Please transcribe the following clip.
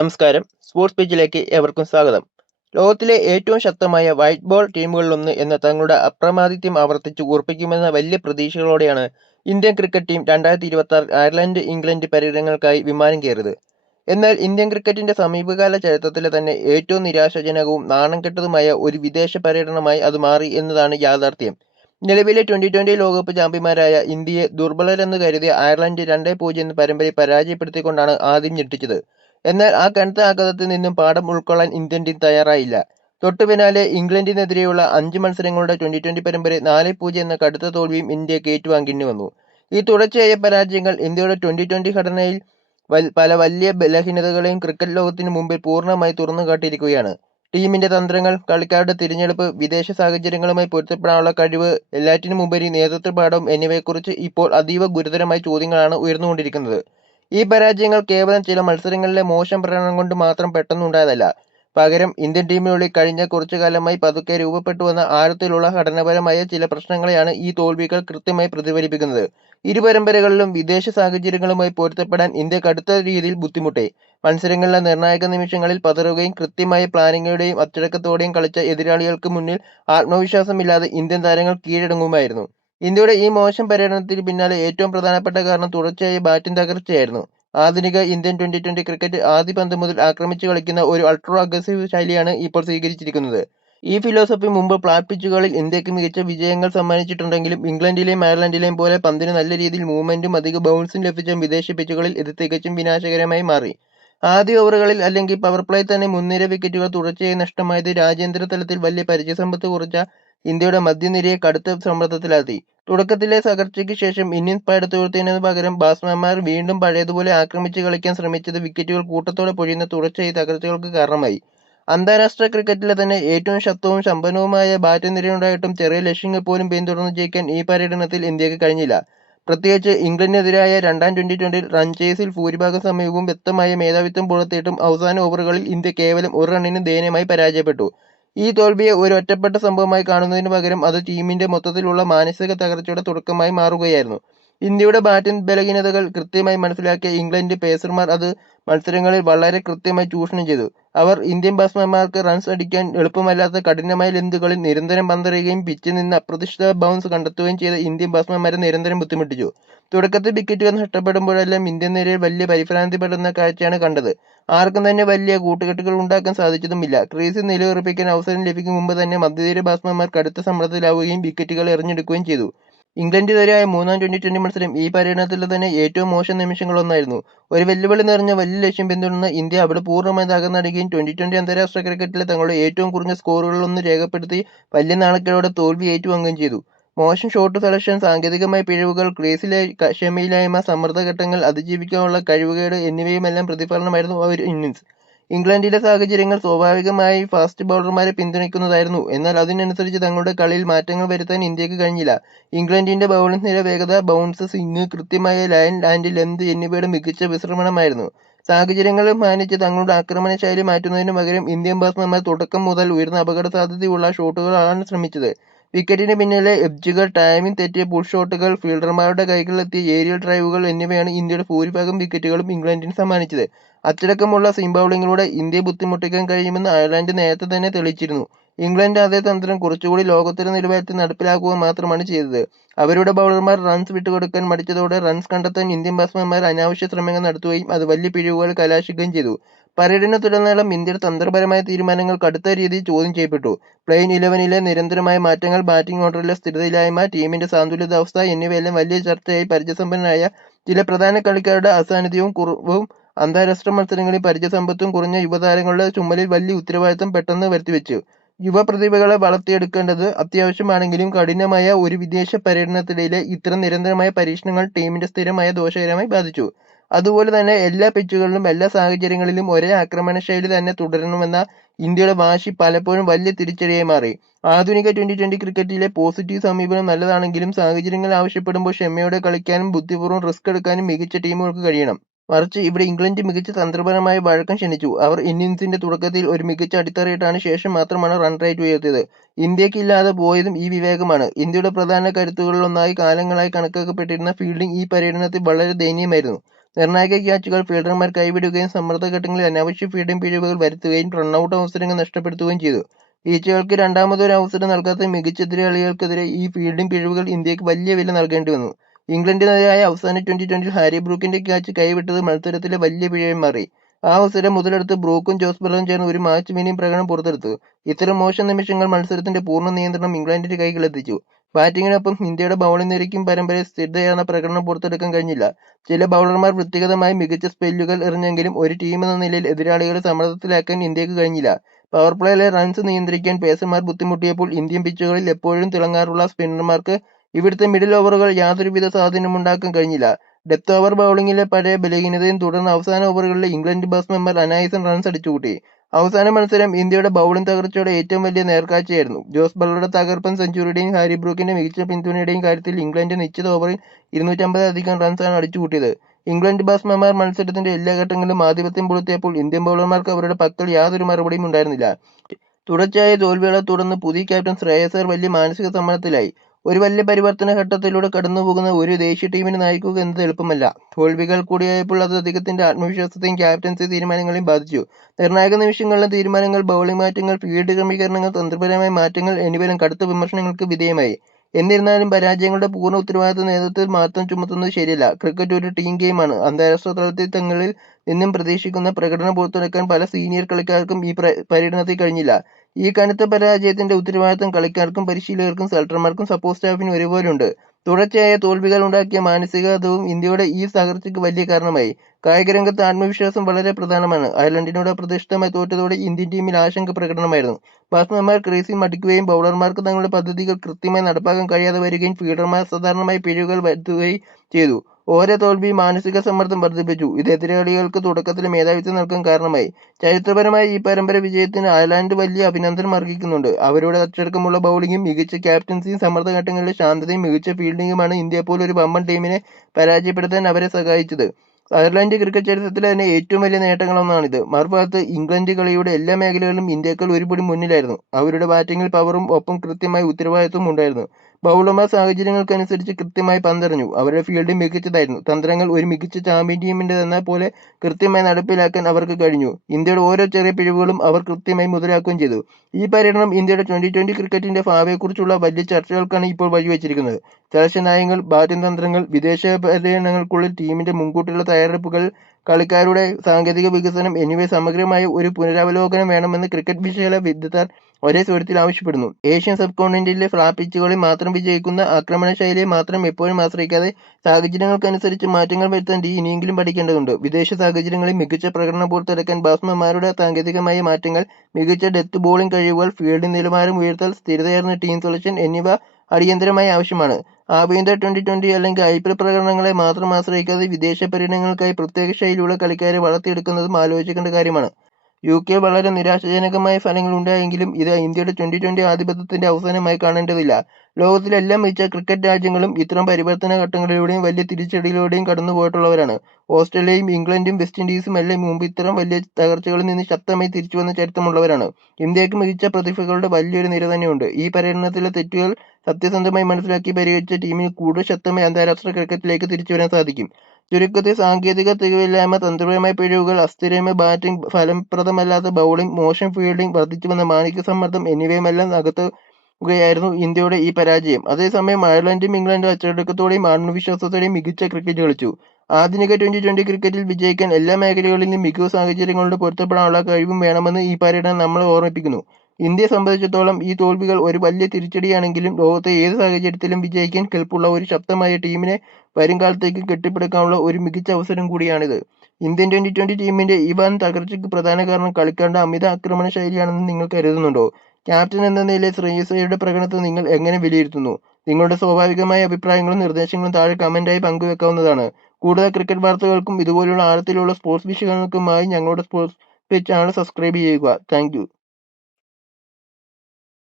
നമസ്കാരം. സ്പോർട്സ് പേജിലേക്ക് ഏവർക്കും സ്വാഗതം. ലോകത്തിലെ ഏറ്റവും ശക്തമായ വൈറ്റ് ബോൾ ടീമുകളിലൊന്ന് എന്ന തങ്ങളുടെ അപ്രമാദിത്യം ആവർത്തിച്ച് ഉറപ്പിക്കുമെന്ന വലിയ പ്രതീക്ഷകളോടെയാണ് Indian cricket team 2026 Ireland, England പര്യടനങ്ങൾക്കായി വിമാനം കയറിയത്. എന്നാൽ ഇന്ത്യൻ ക്രിക്കറ്റിന്റെ സമീപകാല ചരിത്രത്തിലെ തന്നെ ഏറ്റവും നിരാശാജനകവും നാണംകെട്ടതുമായ ഒരു വിദേശ പര്യടനമായി അത് മാറി എന്നതാണ് യാഥാർത്ഥ്യം. നിലവിലെ ട്വന്റി ലോകകപ്പ് ചാമ്പ്യന്മാരായ ഇന്ത്യയെ ദുർബലരെന്ന് കരുതിയ അയർലൻഡ് 2-0 എന്ന പരമ്പരയെ പരാജയപ്പെടുത്തിക്കൊണ്ടാണ് ആദ്യം ഞെട്ടിച്ചത്. എന്നാൽ ആ കനത്ത ആഘാതത്തിൽ നിന്നും പാഠം ഉൾക്കൊള്ളാൻ ഇന്ത്യൻ ടീം തയ്യാറായില്ല. തൊട്ടു പിന്നാലെ ഇംഗ്ലണ്ടിനെതിരെയുള്ള 5 മത്സരങ്ങളുടെ ട്വന്റി പരമ്പരയിൽ 4-0 എന്ന കടുത്ത തോൽവിയും ഇന്ത്യക്ക് ഏറ്റുവാങ്ങേണ്ടി വന്നു. ഈ തുടർച്ചയായ പരാജയങ്ങൾ ഇന്ത്യയുടെ ട്വന്റി ഘടനയിൽ പല വലിയ ബലഹീനതകളെയും ക്രിക്കറ്റ് ലോകത്തിനു മുമ്പിൽ പൂർണ്ണമായി തുറന്നുകാട്ടിയിരിക്കുകയാണ്. ടീമിന്റെ തന്ത്രങ്ങൾ, കളിക്കാരുടെ തിരഞ്ഞെടുപ്പ്, വിദേശ സാഹചര്യങ്ങളുമായി പൊരുത്തപ്പെടാനുള്ള കഴിവ്, എല്ലാറ്റിനുമുപരി നേതൃത്വപാഠം എന്നിവയെക്കുറിച്ച് ഇപ്പോൾ അതീവ ഗുരുതരമായ ചോദ്യങ്ങളാണ് ഉയർന്നുകൊണ്ടിരിക്കുന്നത്. ഈ പരാജയങ്ങൾ കേവലം ചില മത്സരങ്ങളിലെ മോശം പ്രകടനം കൊണ്ട് മാത്രം പെട്ടെന്നുണ്ടായതല്ല. പകരം ഇന്ത്യൻ ടീമിനുള്ളിൽ കഴിഞ്ഞ കുറച്ചുകാലമായി പതുക്കെ രൂപപ്പെട്ടുവന്ന ആഴത്തിലുള്ള ഘടനാപരമായ ചില പ്രശ്നങ്ങളെയാണ് ഈ തോൽവികൾ കൃത്യമായി പ്രതിഫലിപ്പിക്കുന്നത്. ഇരു പരമ്പരകളിലും വിദേശ സാഹചര്യങ്ങളുമായി പൊരുത്തപ്പെടാൻ ഇന്ത്യ കടുത്ത രീതിയിൽ ബുദ്ധിമുട്ടി. മത്സരങ്ങളിലെ നിർണായക നിമിഷങ്ങളിൽ പതറുകയും കൃത്യമായ പ്ലാനിങ്ങോടെയും അച്ചടക്കത്തോടെയും കളിച്ച എതിരാളികൾക്ക് മുന്നിൽ ആത്മവിശ്വാസമില്ലാതെ ഇന്ത്യൻ താരങ്ങൾ കീഴടങ്ങുമായിരുന്നു. ഇന്ത്യയുടെ ഈ മോശം പര്യടനത്തിന് പിന്നാലെ ഏറ്റവും പ്രധാനപ്പെട്ട കാരണം തുടർച്ചയായ ബാറ്റിംഗ് തകർച്ചയായിരുന്നു. ആധുനിക ഇന്ത്യൻ ട്വന്റി ക്രിക്കറ്റ് ആദ്യ പന്ത് മുതൽ ആക്രമിച്ചു കളിക്കുന്ന ഒരു അൾട്രാ അഗ്രസീവ് ശൈലിയാണ് ഇപ്പോൾ സ്വീകരിച്ചിരിക്കുന്നത്. ഈ ഫിലോസഫി മുമ്പ് ഫ്ലാറ്റ് പിച്ചുകളിൽ ഇന്ത്യക്ക് മികച്ച വിജയങ്ങൾ സമ്മാനിച്ചിട്ടുണ്ടെങ്കിലും ഇംഗ്ലണ്ടിലെയും അയർലൻഡിലെയും പോലെ പന്തിന് നല്ല രീതിയിൽ മൂവ്മെന്റും അധിക ബൗൺസും ലഭിച്ച വിദേശ പിച്ചുകളിൽ ഇത് തികച്ചും വിനാശകരമായി മാറി. ആദ്യ ഓവറുകളിൽ അല്ലെങ്കിൽ പവർ പ്ലേയിൽ തന്നെ മുൻനിര വിക്കറ്റുകൾ തുടർച്ചയായി നഷ്ടമായത് രാജ്യാന്തര തലത്തിൽ വലിയ പരിചയസമ്പത്ത് കുറച്ച ഇന്ത്യയുടെ മധ്യനിരയെ കടുത്ത സമ്മർദ്ദത്തിലാഴ്ത്തി. തുടക്കത്തിലെ തകർച്ചയ്ക്ക് ശേഷം ഇന്നിംഗ്സ് പടുത്തുയർത്തുന്നതിനു പകരം ബാറ്റ്സ്മാൻമാർ വീണ്ടും പഴയതുപോലെ ആക്രമിച്ച് കളിക്കാൻ ശ്രമിച്ചത് വിക്കറ്റുകൾ കൂട്ടത്തോടെ പൊഴിയുന്ന തുടർച്ചയായ തകർച്ചകൾക്ക് കാരണമായി. അന്താരാഷ്ട്ര ക്രിക്കറ്റിലെ തന്നെ ഏറ്റവും ശക്തവും സമ്പന്നവുമായ ബാറ്റിംഗ് നിരയുണ്ടായിട്ടും ചെറിയ ലക്ഷ്യങ്ങൾ പോലും പിന്തുടർന്ന് ജയിക്കാൻ ഈ പര്യടനത്തിൽ ഇന്ത്യക്ക് കഴിഞ്ഞില്ല. പ്രത്യേകിച്ച് ഇംഗ്ലണ്ടിനെതിരായ രണ്ടാം ട്വന്റിയിൽ റൺ ചേസിൽ ഭൂരിഭാഗം സമയവും വ്യക്തമായ മേധാവിത്വം പുലർത്തിയിട്ടും അവസാന ഓവറുകളിൽ ഇന്ത്യ കേവലം ഒരു റണ്ണിന് ദയനീയമായി പരാജയപ്പെട്ടു. ഈ തോൽവിയെ ഒരു ഒറ്റപ്പെട്ട സംഭവമായി കാണുന്നതിനു പകരം അത് ടീമിന്റെ മൊത്തത്തിലുള്ള മാനസിക തകർച്ചയുടെ തുടക്കമായി മാറുകയായിരുന്നു. ഇന്ത്യയുടെ ബാറ്റിംഗ് ബലഹീനതകൾ കൃത്യമായി മനസ്സിലാക്കിയ ഇംഗ്ലണ്ട് പേസർമാർ അത് മത്സരങ്ങളിൽ വളരെ കൃത്യമായി ചൂഷണം ചെയ്തു. അവർ ഇന്ത്യൻ ബാറ്റ്സ്മാൻമാർക്ക് റൺസ് അടിക്കാൻ എളുപ്പമല്ലാത്ത കഠിനമായ ലെന്തുകളിൽ നിരന്തരം പന്തെറിയുകയും പിച്ചിൽ നിന്ന് അപ്രതീക്ഷിത ബൗൺസ് കണ്ടെത്തുകയും ചെയ്ത ഇന്ത്യൻ ബാറ്റ്സ്മാൻമാരെ നിരന്തരം ബുദ്ധിമുട്ടിച്ചു. തുടക്കത്തിൽ വിക്കറ്റുകൾ നഷ്ടപ്പെടുമ്പോഴെല്ലാം ഇന്ത്യൻ നിരയിൽ വലിയ പരിഭ്രാന്തിപ്പെടുന്ന കാഴ്ചയാണ് കണ്ടത്. ആർക്കും തന്നെ വലിയ കൂട്ടുകെട്ടുകൾ ഉണ്ടാക്കാൻ സാധിച്ചതുമില്ല. ക്രീസിൽ നിലയുറപ്പിക്കാൻ അവസരം ലഭിക്കും മുമ്പ് തന്നെ മധ്യനിര ബാറ്റ്സ്മാൻമാർ കടുത്ത സമ്മർദ്ദത്തിലാവുകയും വിക്കറ്റുകൾ എറിഞ്ഞെടുക്കുകയും ചെയ്തു. ഇംഗ്ലണ്ടിനെതിരായ മൂന്നാം ട്വന്റി മത്സരം ഈ പര്യടനത്തിലെ തന്നെ ഏറ്റവും മോശം നിമിഷങ്ങളൊന്നായിരുന്നു. ഒരു വെല്ലുവിളി നിറഞ്ഞ വലിയ ലക്ഷ്യം പിന്തുടർന്ന ഇന്ത്യ അവിടെ പൂർണ്ണമായി തകർന്നടിയുകയും ട്വന്റി അന്താരാഷ്ട്ര ക്രിക്കറ്റിലെ തങ്ങളുടെ ഏറ്റവും കുറഞ്ഞ സ്കോറുകളിലൊന്ന് രേഖപ്പെടുത്തി വലിയ നാണക്കേടോടെ തോൽവി ഏറ്റുവാങ്ങുകയും ചെയ്തു. മോശം ഷോട്ട് സെലക്ഷൻ, സാങ്കേതികമായ പിഴവുകൾ, ക്രീസിലെ ക്ഷമയില്ലായ്മ, സമ്മർദ്ദഘട്ടങ്ങൾ അതിജീവിക്കാനുള്ള കഴിവുകേട് എന്നിവയുമെല്ലാം പ്രതിഫലനമായിരുന്നു ഒരു ഇന്നിംഗ്സ്. ഇംഗ്ലണ്ടിലെ സാഹചര്യങ്ങൾ സ്വാഭാവികമായി ഫാസ്റ്റ് ബൗളർമാരെ പിന്തുണയ്ക്കുന്നതായിരുന്നു. എന്നാൽ അതിനനുസരിച്ച് തങ്ങളുടെ കളിയിൽ മാറ്റങ്ങൾ വരുത്താൻ ഇന്ത്യക്ക് കഴിഞ്ഞില്ല. ഇംഗ്ലണ്ടിന്റെ ബൗളിംഗ് നിര വേഗത, ബൗൺസ്, സ്വിംഗ്, കൃത്യമായ ലൈൻ ആൻഡ് ലെന്ത് എന്നിവയുടെ മികച്ച വിശ്രമണമായിരുന്നു. സാഹചര്യങ്ങൾ മാനിച്ച് തങ്ങളുടെ ആക്രമണ ശൈലി മാറ്റുന്നതിനു പകരം ഇന്ത്യൻ ബാറ്റ്സ്മാൻമാർ തുടക്കം മുതൽ ഉയർന്ന അപകട സാധ്യതയുള്ള ഷോട്ടുകളാണ് ശ്രമിച്ചത്. വിക്കറ്റിന് പിന്നിലെ എഡ്ജുകൾ, ടൈമിംഗ് തെറ്റിയ പുൾ ഷോട്ടുകൾ, ഫീൽഡർമാരുടെ കൈകളിലെത്തിയ ഏരിയൽ ഡ്രൈവുകൾ എന്നിവയാണ് ഇന്ത്യയുടെ ഭൂരിഭാഗം വിക്കറ്റുകളും ഇംഗ്ലണ്ടിന് സമ്മാനിച്ചത്. അച്ചടക്കമുള്ള സീം ബൗളിങ്ങിലൂടെ ഇന്ത്യയെ ബുദ്ധിമുട്ടിക്കാൻ കഴിയുമെന്ന് അയർലൻഡ് നേരത്തെ തന്നെ തെളിയിച്ചിരുന്നു. ഇംഗ്ലണ്ട് അതേ തന്ത്രം കുറച്ചുകൂടി ലോകോത്തര നിലവാരത്തിൽ നടപ്പിലാക്കുക മാത്രമാണ് ചെയ്തത്. അവരുടെ ബൗളർമാർ റൺസ് വിട്ടുകൊടുക്കാൻ മടിച്ചതോടെ റൺസ് കണ്ടെത്താൻ ഇന്ത്യൻ ബാറ്റ്സ്മാൻമാർ അനാവശ്യ ശ്രമങ്ങൾ നടത്തുകയും അത് വലിയ പിഴവുകൾ കലാശിക്കുകയും ചെയ്തു. പര്യടനത്തിലുടനീളം ഇന്ത്യയുടെ തന്ത്രപരമായ തീരുമാനങ്ങൾ കടുത്ത രീതിയിൽ ചോദ്യം ചെയ്യപ്പെട്ടു. പ്ലെയിൻ ഇലവനിലെ നിരന്തരമായ മാറ്റങ്ങൾ, ബാറ്റിംഗ് ഓർഡറിലെ സ്ഥിരതയില്ലായ്മ, ടീമിന്റെ സന്തുലിതാവസ്ഥ എന്നിവയെല്ലാം വലിയ ചർച്ചയായി. പരിചയസമ്പന്നരായ ചില പ്രധാന കളിക്കാരുടെ അസാന്നിധ്യവും കുറവും അന്താരാഷ്ട്ര മത്സരങ്ങളിൽ പരിചയസമ്പത്തും കുറഞ്ഞ യുവതാരങ്ങളുടെ ചുമലിൽ വലിയ ഉത്തരവാദിത്തം പെട്ടെന്ന് വരുത്തിവെച്ചു. യുവപ്രതിഭകളെ വളർത്തിയെടുക്കേണ്ടത് അത്യാവശ്യമാണെങ്കിലും കഠിനമായ ഒരു വിദേശ പര്യടനത്തിനിടയിലെ ഇത്തരം നിരന്തരമായ പരീക്ഷണങ്ങൾ ടീമിനെ സ്ഥിരമായി ദോഷകരമായി ബാധിച്ചു. അതുപോലെ തന്നെ എല്ലാ പിച്ചുകളിലും എല്ലാ സാഹചര്യങ്ങളിലും ഒരേ ആക്രമണശൈലി തന്നെ തുടരണമെന്ന ഇന്ത്യയുടെ വാശി പലപ്പോഴും വലിയ തിരിച്ചടിയായി മാറി. ആധുനിക ട്വന്റി ക്രിക്കറ്റിലെ പോസിറ്റീവ് സമീപനം നല്ലതാണെങ്കിലും സാഹചര്യങ്ങൾ ആവശ്യപ്പെടുമ്പോൾ ക്ഷമയോടെ കളിക്കാനും ബുദ്ധിപൂർവ്വം റിസ്ക് എടുക്കാനും മികച്ച ടീമുകൾക്ക് കഴിയണം. മറിച്ച് ഇവിടെ ഇംഗ്ലണ്ട് മികച്ച തന്ത്രപരമായ വഴക്കം ക്ഷണിച്ചു. അവർ ഇന്നിംഗ്സിന്റെ തുടക്കത്തിൽ ഒരു മികച്ച അടിത്തറയിട്ടാണ് ശേഷം മാത്രമാണ് റൺ റേറ്റ് ഉയർത്തിയത്. ഇന്ത്യക്ക് ഇല്ലാതെ പോയതും ഈ വിവേകമാണ്. ഇന്ത്യയുടെ പ്രധാന കരുത്തുകളിലൊന്നായി കാലങ്ങളായി കണക്കാക്കപ്പെട്ടിരുന്ന ഫീൽഡിംഗ് ഈ പര്യടനത്തിൽ വളരെ ദയനീയമായിരുന്നു. നിർണായക ക്യാച്ചുകൾ ഫീൽഡർമാർ കൈവിടുകയും സമ്മർദ്ദഘട്ടങ്ങളിൽ അനാവശ്യ ഫീൽഡിംഗ് പിഴവുകൾ വരുത്തുകയും റണ്ണൌട്ട് അവസരങ്ങൾ നഷ്ടപ്പെടുത്തുകയും ചെയ്തു. ഈച്ചകൾക്ക് രണ്ടാമതൊരു അവസരം നൽകാത്ത മികച്ച എതിരാളികൾക്കെതിരെ ഈ ഫീൽഡിംഗ് പിഴവുകൾ ഇന്ത്യക്ക് വലിയ വില നൽകേണ്ടി വന്നു. ഇംഗ്ലണ്ടിനെതിരായ അവസാന T20 ഹാരി ബ്രൂക്കിന്റെ ക്യാച്ച് കൈവിട്ടത് മത്സരത്തിലെ വലിയ പിഴയായി മാറി. ആ അവസരം മുതലെടുത്ത് ബ്രൂക്കും ജോസ് ബട്ട്ലറും ചേർന്ന് ഒരു മാച്ച് വിന്നിംഗ് പ്രകടനം പുറത്തെടുത്തു. ഇത്തരം മോശം നിമിഷങ്ങൾ മത്സരത്തിന്റെ പൂർണ്ണ നിയന്ത്രണം ഇംഗ്ലണ്ടിന്റെ കൈകളിലെത്തിച്ചു. ബാറ്റിംഗിനൊപ്പം ഇന്ത്യയുടെ ബൗളിംഗ് നിരയ്ക്കും പരമ്പരയിൽ സ്ഥിരതയാർന്ന പ്രകടനം പുറത്തെടുക്കാൻ കഴിഞ്ഞില്ല. ചില ബൗളർമാർ വൃത്തിഗതമായി മികച്ച സ്പെല്ലുകൾ എറിഞ്ഞെങ്കിലും ഒരു ടീമെന്ന നിലയിൽ എതിരാളികളെ സമ്മർദ്ദത്തിലാക്കാൻ ഇന്ത്യക്ക് കഴിഞ്ഞില്ല. പവർ പ്ലേയിലെ റൺസ് നിയന്ത്രിക്കാൻ പേസർമാർ ബുദ്ധിമുട്ടിയപ്പോൾ ഇന്ത്യൻ പിച്ചുകളിൽ എപ്പോഴും തിളങ്ങാറുള്ള സ്പിന്നർമാർക്ക് ഇവിടുത്തെ മിഡിൽ ഓവറുകൾ യാതൊരുവിധ സ്വാധീനമുണ്ടാക്കാൻ കഴിഞ്ഞില്ല. ഡെപ്ത് ഓവർ ബൗളിംഗിലെ പഴയ ബലഹീനതയും തുടർന്ന് അവസാന ഓവറുകളിലെ ഇംഗ്ലണ്ട് ബാറ്റ്സ്മാൻമാർ അനായാസം റൺസ് അടിച്ചുകൂട്ടി. അവസാന മത്സരം ഇന്ത്യയുടെ ബൗളിംഗ് തകർച്ചയുടെ ഏറ്റവും വലിയ നേർക്കാഴ്ചയായിരുന്നു. ജോസ് ബട്ട്ലറുടെ തകർപ്പൻ സെഞ്ചുറിയുടെയും ഹാരി ബ്രൂക്കിന്റെ മികച്ച പിന്തുണയുടെയും കാര്യത്തിൽ ഇംഗ്ലണ്ട് നിശ്ചിത ഓവറിൽ 250-ലധികം റൺസാണ് അടിച്ചുകൂട്ടിയത്. ഇംഗ്ലണ്ട് ബാറ്റ്സ്മാൻമാർ മത്സരത്തിന്റെ എല്ലാ ഘട്ടങ്ങളിലും ആധിപത്യം പുലർത്തിയപ്പോൾ ഇന്ത്യൻ ബൗളർമാർക്ക് അവരുടെ പക്കൽ യാതൊരു മറുപടിയും ഉണ്ടായിരുന്നില്ല. തുടർച്ചയായ തോൽവികളെ തുടർന്ന് പുതിയ ക്യാപ്റ്റൻ ശ്രേയസ് അയ്യർ വലിയ മാനസിക സമ്മർദ്ദത്തിലായി. ഒരു വലിയ പരിവർത്തന ഘട്ടത്തിലൂടെ കടന്നുപോകുന്ന ഒരു ദേശീയ ടീമിനെ നയിക്കുക എന്നത് എളുപ്പമല്ല. തോൽവികൾ കൂടിയായപ്പോൾ അത് അദ്ദേഹത്തിന്റെ ആത്മവിശ്വാസത്തെയും ക്യാപ്റ്റൻസി തീരുമാനങ്ങളെയും ബാധിച്ചു. നിർണായക നിമിഷങ്ങളിലെ തീരുമാനങ്ങൾ, ബൗളിംഗ് മാറ്റങ്ങൾ, ഫീൽഡ് ക്രമീകരണങ്ങൾ, തന്ത്രപരമായ മാറ്റങ്ങൾ എന്നിവയെല്ലാം കടുത്ത വിമർശനങ്ങൾക്ക് വിധേയമായി. എന്നിരുന്നാലും പരാജയങ്ങളുടെ പൂർണ്ണ ഉത്തരവാദിത്വം നേതൃത്വത്തിൽ മാത്രം ചുമത്തുന്നത് ശരിയല്ല. ക്രിക്കറ്റ് ഒരു ടീം ഗെയിമാണ്. അന്താരാഷ്ട്ര തലത്തിൽ തങ്ങളിൽ നിന്നും പ്രതീക്ഷിക്കുന്ന പ്രകടനം പുറത്തെടുക്കാൻ പല സീനിയർ കളിക്കാർക്കും ഈ പര്യടനത്തിൽ കഴിഞ്ഞില്ല. ഈ കനത്ത പരാജയത്തിന്റെ ഉത്തരവാദിത്തം കളിക്കാർക്കും പരിശീലകർക്കും സെലക്ടർമാർക്കും സപ്പോർട്ട് സ്റ്റാഫിനും ഒരുപോലെയുണ്ട്. തുടർച്ചയായ തോൽവികൾ ഉണ്ടാക്കിയ മാനസികാഘാതവും ഇന്ത്യയുടെ ഈ തകർച്ചയ്ക്ക് വലിയ കാരണമായി. കായികരംഗത്ത് ആത്മവിശ്വാസം വളരെ പ്രധാനമാണ്. അയർലൻഡിനോട് അപ്രതീക്ഷിതമായി തോറ്റതോടെ ഇന്ത്യൻ ടീമിൽ ആശങ്ക പ്രകടമായിരുന്നു. ബാറ്റ്സ്മാൻമാർ ക്രീസിൽ മടുക്കുകയും ബൗളർമാർക്ക് തങ്ങളുടെ പദ്ധതികൾ കൃത്യമായി നടപ്പാക്കാൻ കഴിയാതെ വരികയും ഫീൽഡർമാർ അസാധാരണമായ പിഴവുകൾ വരുത്തുകയും ചെയ്തു. ഓരോ തോൽവിയും മാനസിക സമ്മർദ്ദം വർദ്ധിപ്പിച്ചു. ഇത് എതിരാളികൾക്ക് തുടക്കത്തിൽ മേധാവിത്വം നൽകാൻ കാരണമായി. ചരിത്രപരമായ ഈ പരമ്പര വിജയത്തിന് അയർലൻഡ് വലിയ അഭിനന്ദനം അർഹിക്കുന്നുണ്ട്. അവരുടെ അച്ചടക്കമുള്ള ബൗളിംഗും മികച്ച ക്യാപ്റ്റൻസിയും സമ്മർദ്ദഘട്ടങ്ങളിലെ ശാന്തതയും മികച്ച ഫീൽഡിംഗുമാണ് ഇന്ത്യയെപ്പോലെ ഒരു വമ്പൻ ടീമിനെ പരാജയപ്പെടുത്താൻ അവരെ സഹായിച്ചത്. അയർലൻഡ് ക്രിക്കറ്റ് ചരിത്രത്തിലെ തന്നെ ഏറ്റവും വലിയ നേട്ടങ്ങളൊന്നാണിത്. മറുഭാഗത്ത് ഇംഗ്ലണ്ട് കളിയുടെ എല്ലാ മേഖലകളിലും ഇന്ത്യയേക്കാൾ ഒരുപടി മുന്നിലായിരുന്നു. അവരുടെ ബാറ്റിംഗിൽ പവറും ഒപ്പം കൃത്യമായ ഉത്തരവാദിത്വവും ഉണ്ടായിരുന്നു. ബൗളർമാർ സാഹചര്യങ്ങൾക്കനുസരിച്ച് കൃത്യമായി പന്തെറിഞ്ഞു. അവരുടെ ഫീൽഡിംഗ് മികച്ചതായിരുന്നു. തന്ത്രങ്ങൾ ഒരു മികച്ച ചാമ്പ്യൻ ടീമിന്റേതെന്ന പോലെ കൃത്യമായി നടപ്പിലാക്കാൻ അവർക്ക് കഴിഞ്ഞു. ഇന്ത്യയുടെ ഓരോ ചെറിയ പിഴവുകളും അവർ കൃത്യമായി മുതലാക്കുകയും ചെയ്തു. ഈ പര്യടനം ഇന്ത്യയുടെ T20 ക്രിക്കറ്റിന്റെ ഭാവിയെക്കുറിച്ചുള്ള വലിയ ചർച്ചകൾക്കാണ് ഇപ്പോൾ വഴിവെച്ചിരിക്കുന്നത്. സെലക്ഷൻ നയങ്ങൾ, ബാറ്റിംഗ് തന്ത്രങ്ങൾ, വിദേശ പര്യടനങ്ങൾക്കുള്ളിൽ ടീമിന്റെ മുൻകൂട്ടിയുള്ള തയ്യാറെടുപ്പുകൾ, കളിക്കാരുടെ സാങ്കേതിക വികസനം എന്നിവ സമഗ്രമായ ഒരു പുനരവലോകനം വേണമെന്ന് ക്രിക്കറ്റ് വിശകലന വിദഗ്ധർ ഒരേ സ്വരത്തിൽ ആവശ്യപ്പെടുന്നു. ഏഷ്യൻ സബ് കോണ്ടിനെന്റിലെ ഫ്ലാറ്റ് പിച്ചുകളിൽ മാത്രം വിജയിക്കുന്ന ആക്രമണ ശൈലിയെ മാത്രം എപ്പോഴും ആശ്രയിക്കാതെ സാഹചര്യങ്ങൾക്കനുസരിച്ച് മാറ്റങ്ങൾ വരുത്താൻ ഇനിയെങ്കിലും പഠിക്കേണ്ടതുണ്ട്. വിദേശ സാഹചര്യങ്ങളിൽ മികച്ച പ്രകടനം പുറത്തെടുക്കാൻ ബാറ്റ്സ്മാൻമാരുടെ സാങ്കേതികമായ മാറ്റങ്ങൾ, മികച്ച ഡെത്ത് ബോളിംഗ് കഴിവുകൾ, ഫീൽഡിംഗ് നിലവാരം ഉയർത്തൽ, സ്ഥിരതയാർന്ന ടീം സെലക്ഷൻ എന്നിവ അടിയന്തരമായി ആവശ്യമാണ്. ആഭ്യന്തര T20 അല്ലെങ്കിൽ IPL പ്രകടനങ്ങളെ മാത്രം ആശ്രയിക്കാതെ വിദേശ പര്യടനങ്ങൾക്കായി പ്രത്യേക ശൈലിയുള്ള കളിക്കാരെ വളർത്തിയെടുക്കുന്നതും ആലോചിക്കേണ്ട കാര്യമാണ്. UK വളരെ നിരാശാജനകമായ ഫലങ്ങൾ ഉണ്ടായെങ്കിലും ഇത് ഇന്ത്യയുടെ T20 ആധിപത്യത്തിന്റെ അവസാനമായി കാണേണ്ടതില്ല. ലോകത്തിലെ എല്ലാ മികച്ച ക്രിക്കറ്റ് രാജ്യങ്ങളും ഇത്തരം പരിവർത്തന ഘട്ടങ്ങളിലൂടെയും വലിയ തിരിച്ചടികളിലൂടെയും കടന്നുപോയിട്ടുള്ളവരാണ്. ഓസ്ട്രേലിയയും ഇംഗ്ലണ്ടും വെസ്റ്റ് ഇൻഡീസും എല്ലാം മുമ്പ് ഇത്തരം വലിയ തകർച്ചകളിൽ നിന്ന് ശക്തമായി തിരിച്ചുവന്ന ചരിത്രമുള്ളവരാണ്. ഇന്ത്യക്ക് മികച്ച പ്രതിഭകളുടെ വലിയൊരു നിര തന്നെയുണ്ട്. ഈ പര്യടനത്തിലെ തെറ്റുകൾ സത്യസന്ധമായി മനസ്സിലാക്കി പരിഹരിച്ച ടീമിന് കൂടുതൽ ശക്തമായി അന്താരാഷ്ട്ര ക്രിക്കറ്റിലേക്ക് തിരിച്ചുവരാൻ സാധിക്കും. ചുരുക്കത്തിൽ സാങ്കേതിക തികവില്ലായ്മ, തന്ത്രപരമായ പിഴവുകൾ, അസ്ഥിരമായ ബാറ്റിംഗ്, ഫലപ്രദമല്ലാത്ത ബൗളിംഗ്, മോശം ഫീൽഡിംഗ്, വർദ്ധിച്ചുവന്ന മാനസിക സമ്മർദ്ദം എന്നിവയുമെല്ലാം നികത്തുകയായിരുന്നു ഇന്ത്യയുടെ ഈ പരാജയം. അതേസമയം അയർലൻഡും ഇംഗ്ലണ്ടും അച്ചടക്കത്തോടെയും ആത്മവിശ്വാസത്തോടെയും മികച്ച ക്രിക്കറ്റ് കളിച്ചു. ആധുനിക T20 ക്രിക്കറ്റിൽ വിജയിക്കാൻ എല്ലാ മേഖലകളിലും മികവ് സാഹചര്യങ്ങളോട് പൊരുത്തപ്പെടാനുള്ള കഴിവും വേണമെന്ന് ഈ പര്യടനം നമ്മളെ ഓർമ്മിപ്പിക്കുന്നു. ഇന്ത്യയെ സംബന്ധിച്ചിടത്തോളം ഈ തോൽവികൾ ഒരു വലിയ തിരിച്ചടിയാണെങ്കിലും ലോകത്തെ ഏത് സാഹചര്യത്തിലും വിജയിക്കാൻ കെൽപ്പുള്ള ഒരു ശക്തമായ ടീമിനെ വരുംകാലത്തേക്ക് കെട്ടിപ്പടുക്കാനുള്ള ഒരു മികച്ച അവസരം കൂടിയാണിത്. ഇന്ത്യൻ T20 ടീമിന്റെ ഈ വൻ തകർച്ചയ്ക്ക് പ്രധാന കാരണം കളിക്കാരുടെ അമിത ആക്രമണ ശൈലിയാണെന്ന് നിങ്ങൾ കരുതുന്നുണ്ടോ? ക്യാപ്റ്റൻ എന്ന നിലയിൽ ശ്രേയസ് അയ്യരുടെ പ്രകടനത്തെ നിങ്ങൾ എങ്ങനെ വിലയിരുത്തുന്നു? നിങ്ങളുടെ സ്വാഭാവികമായ അഭിപ്രായങ്ങളും നിർദ്ദേശങ്ങളും താഴെ കമന്റായി പങ്കുവെക്കാവുന്നതാണ്. കൂടുതൽ ക്രിക്കറ്റ് വാർത്തകൾക്കും ഇതുപോലുള്ള ആഴത്തിലുള്ള സ്പോർട്സ് വിശകലനങ്ങൾക്കുമായി ഞങ്ങളുടെ സ്പോർട്സ് ചാനൽ സബ്സ്ക്രൈബ് ചെയ്യുക. Thank you.